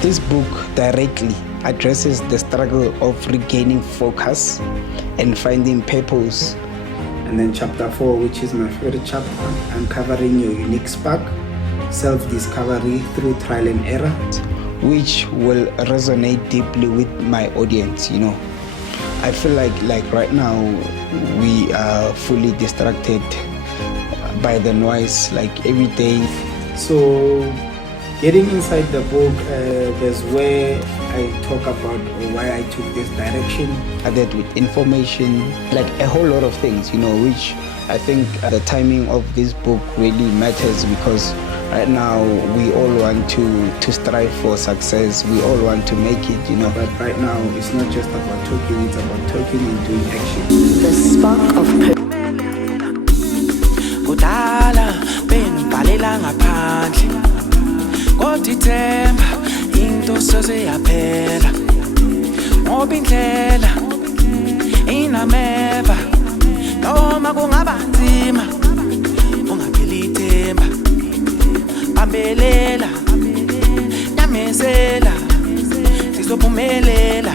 This book directly addresses the struggle of regaining focus and finding purpose. And then chapter 4, which is my favorite chapter, uncovering your unique spark, self-discovery through trial and error, which will resonate deeply with my audience. I feel like right now we are fully distracted by the noise, like every day. So getting inside the book, there's where I talk about why I took this direction, added with information, like a whole lot of things, which I think the timing of this book really matters, because right now we all want to strive for success. We all want to make it, but right now it's not just about talking, it's about talking and doing action. The spark of kudala benibhalela ngaphandle kodwa ithemba into seseyaphela ngoba indlela inameva noma kungaba nzima ungapheli ithemba bambelela nyamezela sizophumelela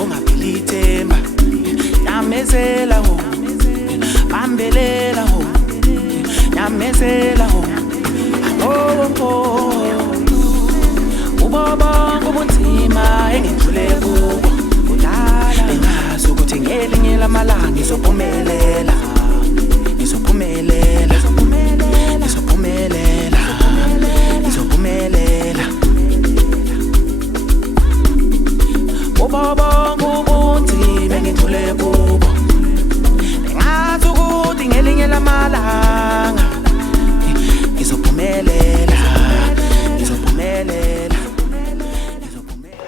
ungapheli ithemba nyamezela ho bambelela ho nyamezela ho ubaba kubunzima engidlule kubo kudala engazi ukuthi ngelinye lamalanga ngizophumelela ubaba kubunzima engidlule kubo engazi ukuthi ngelinye lamalanga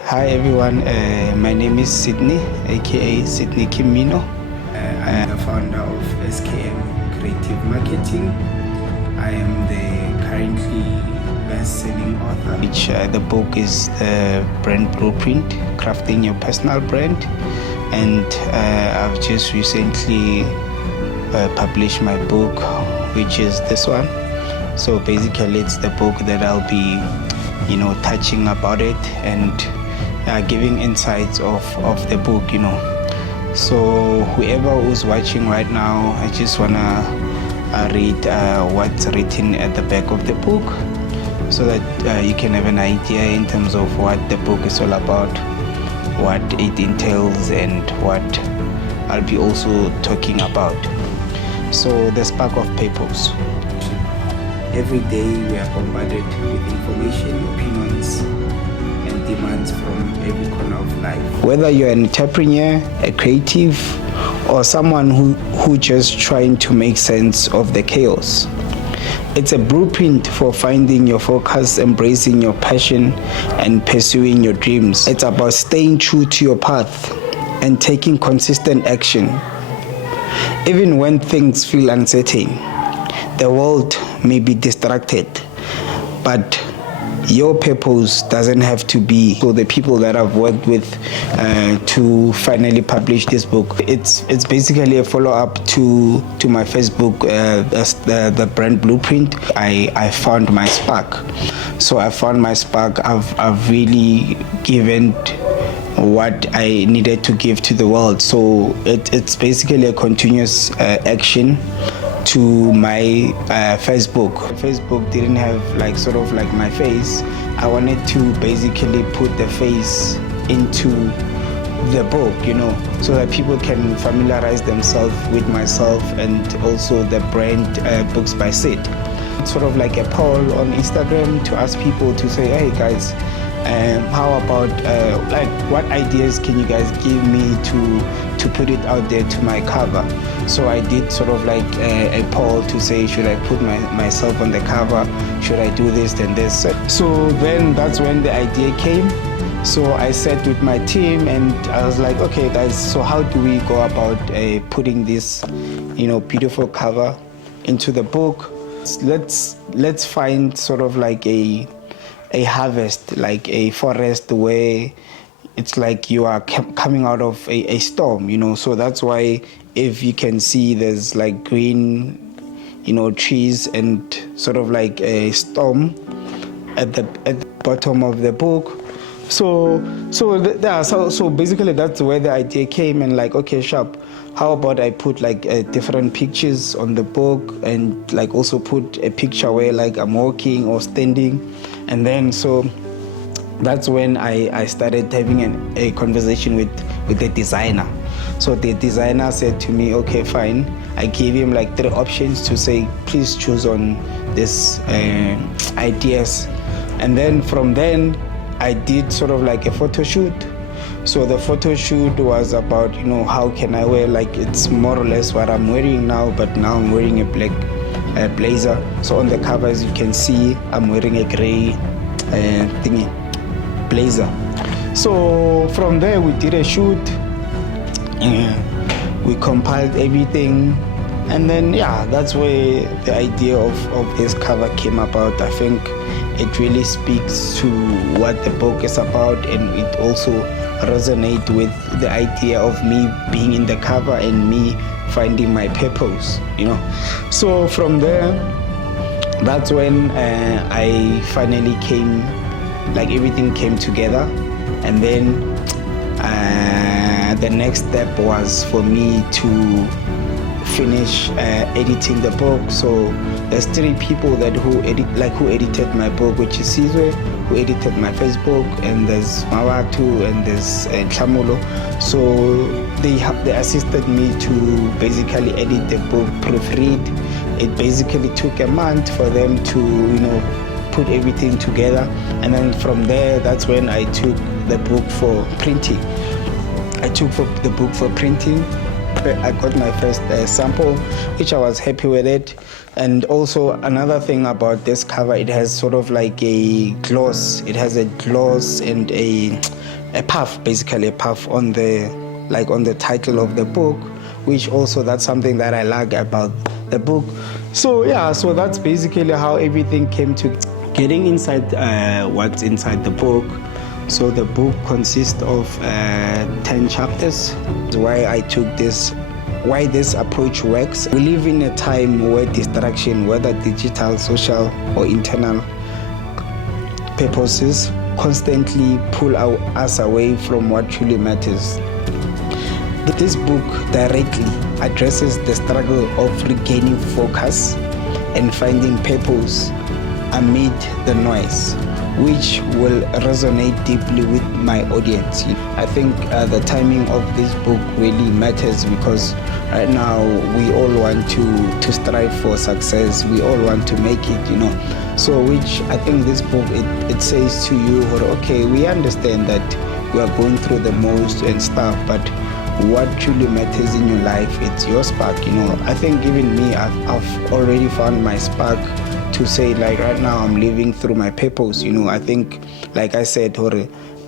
Hi everyone, my name is Sydney, aka Sydney Kimino. I am the founder of SKM Creative Marketing. I am the currently best-selling author, which the book is the Brand Blueprint, Crafting Your Personal Brand. And I've just recently published my book, which is this one. So basically it's the book that I'll be, touching about it and giving insights of the book, So whoever who's watching right now, I just wanna read what's written at the back of the book, so that you can have an idea in terms of what the book is all about, what it entails, and what I'll be also talking about. So the spark of purpose. Every day we are bombarded with information, opinions, and demands from every corner of life. Whether you're an entrepreneur, a creative, or someone who just trying to make sense of the chaos, it's a blueprint for finding your focus, embracing your passion, and pursuing your dreams. It's about staying true to your path and taking consistent action. Even when things feel uncertain, the world may be distracted, but your purpose doesn't have to be. So the people that I've worked with to finally publish this book, it's basically a follow-up to my first book, the Brand Blueprint. I found my spark. So I found my spark. I've really given what I needed to give to the world. So it's basically a continuous action to my Facebook. Facebook didn't have like my face. I wanted to basically put the face into the book, so that people can familiarize themselves with myself and also the brand Books by Sid. It's sort of like a poll on Instagram to ask people to say, hey guys, how about what ideas can you guys give me to put it out there to my cover? So I did sort of like a poll to say, should I put myself on the cover? Should I do this and this? So then that's when the idea came. So I sat with my team and I was like, okay guys, so how do we go about putting this beautiful cover into the book? Let's find sort of like a harvest, like a forest where it's like you are coming out of a storm, So that's why if you can see there's like green, trees and sort of like a storm at the bottom of the book. So basically that's where the idea came, and like, okay, sharp, how about I put like different pictures on the book, and like also put a picture where like I'm walking or standing. And then so that's when I started having a conversation with the designer. So the designer said to me, okay, fine. I gave him like 3 options to say, please choose on this ideas. And then from then I did sort of like a photo shoot. So the photo shoot was about, how can I wear, like, it's more or less what I'm wearing now, but now I'm wearing a black blazer. So on the cover, as you can see, I'm wearing a gray blazer. So from there we did a shoot. We compiled everything, and then that's where the idea of this cover came about. I think it really speaks to what the book is about, and it also resonates with the idea of me being in the cover and me finding my purpose, So from there, that's when I finally came, like everything came together. And then the next step was for me to finish editing the book. So there's 3 people who edited my book, which is Sizwe, who edited my Facebook, and there's Mawatu, and there's Actionable. So they assisted me to basically edit the book, proofread. It basically took a month for them to put everything together. And then from there, that's when I took the book for printing. I got my first sample, which I was happy with it. And also another thing about this cover, it has sort of like a gloss. It has a gloss and a puff, basically a puff on the title of the book, which also that's something that I like about the book. So so that's basically how everything came to getting inside what's inside the book. So the book consists of 10 chapters. Why this approach works. We live in a time where distraction, whether digital, social, or internal purposes, constantly pull us away from what truly matters. This book directly addresses the struggle of regaining focus and finding purpose amid the noise, which will resonate deeply with my audience. I think the timing of this book really matters, because right now we all want to strive for success. We all want to make it, So which I think this book, it says to you, okay, we understand that we are going through the most and stuff, but what truly matters in your life, it's your spark. I think even me, I've already found my spark to say, like, right now I'm living through my purpose. I think, like I said,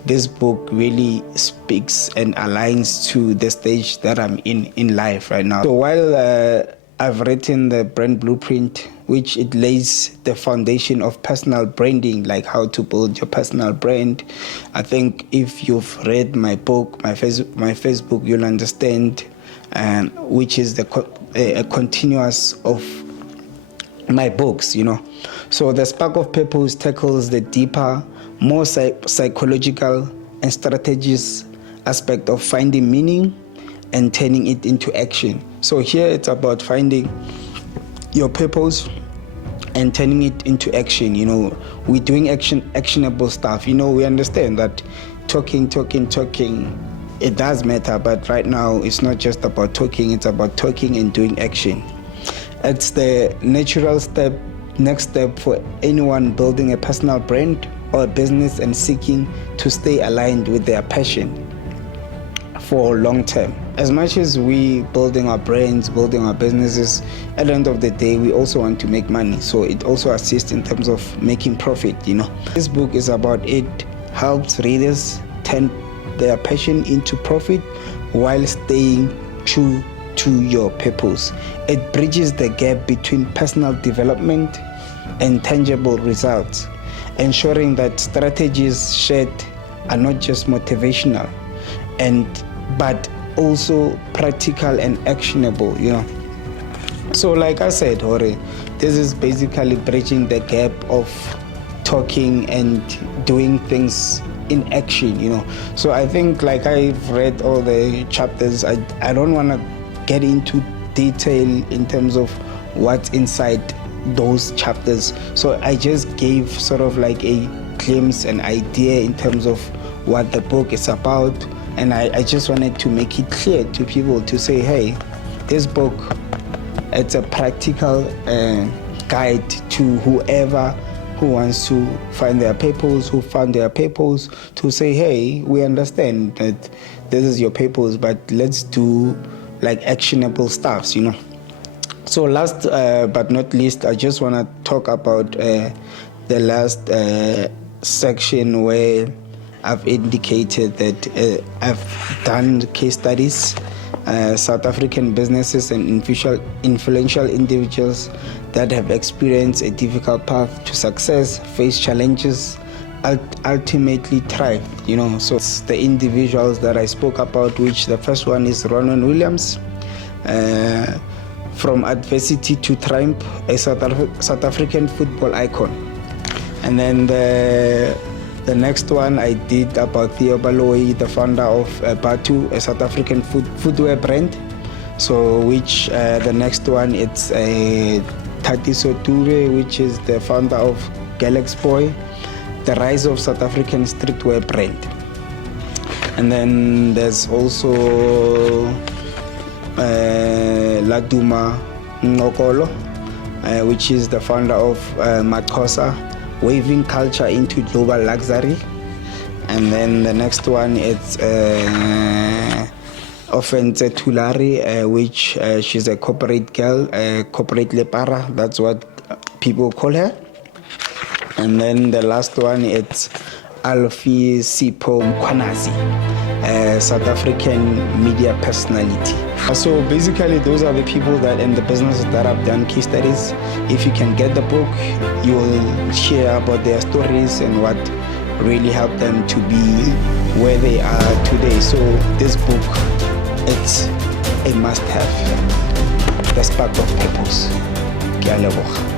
this book really speaks and aligns to the stage that I'm in life right now. So while I've written the brand blueprint, which it lays the foundation of personal branding, like how to build your personal brand. I think if you've read my book, my Facebook, you'll understand, which is a continuous of my books, So the Spark of Purpose tackles the deeper, more psychological and strategic aspect of finding meaning and turning it into action. So here it's about finding your purpose and turning it into action. We're doing actionable stuff. We understand that talking, it does matter, but right now it's not just about talking, it's about talking and doing action. It's the natural next step for anyone building a personal brand or a business and seeking to stay aligned with their passion for long term. As much as we building our brands, building our businesses, at the end of the day, we also want to make money. So it also assists in terms of making profit, This book is about it helps readers turn their passion into profit while staying true to your purpose. It bridges the gap between personal development and tangible results, ensuring that strategies shared are not just motivational but also practical and actionable, So like I said, this is basically bridging the gap talking and doing things in action, you know. So I think, like, I've read all the chapters. I don't want to get into detail in terms of what's inside those chapters. So I just gave sort of like a glimpse, an idea in terms of what the book is about. And I just wanted to make it clear to people to say, hey, this book, it's a practical guide to whoever who wants to find their purpose, who found their purpose, to say, hey, we understand that this is your purpose, but let's do like actionable stuffs, you know. So last but not least, I just want to talk about the last section where I've indicated that I've done case studies, South African businesses and influential individuals that have experienced a difficult path to success, face challenges, ultimately thrive, you know. So it's the individuals that I spoke about, which the first one is Ronan Williams, from adversity to triumph, a South African football icon. And then the next one I did about Theo Baloyi, the founder of Batu, a South African footwear brand. So which the next one, it's Thatiso Dube, which is the founder of Galaxy Boy, the rise of South African streetwear brand. And then there's also Laduma Ngokolo, which is the founder of Matkosa, waving culture into global luxury. And then the next one, it's Offense Tulari, which she's a corporate girl, corporate lepara, that's what people call her. And then the last one, it's Alfie Sipho Mkhwanazi, South African media personality. So basically, those are the people that in the businesses that I've done case studies. If you can get the book, you will share about their stories and what really helped them to be where they are today. So this book, it's a must-have. The Spark of Purpose. Ke a leboga.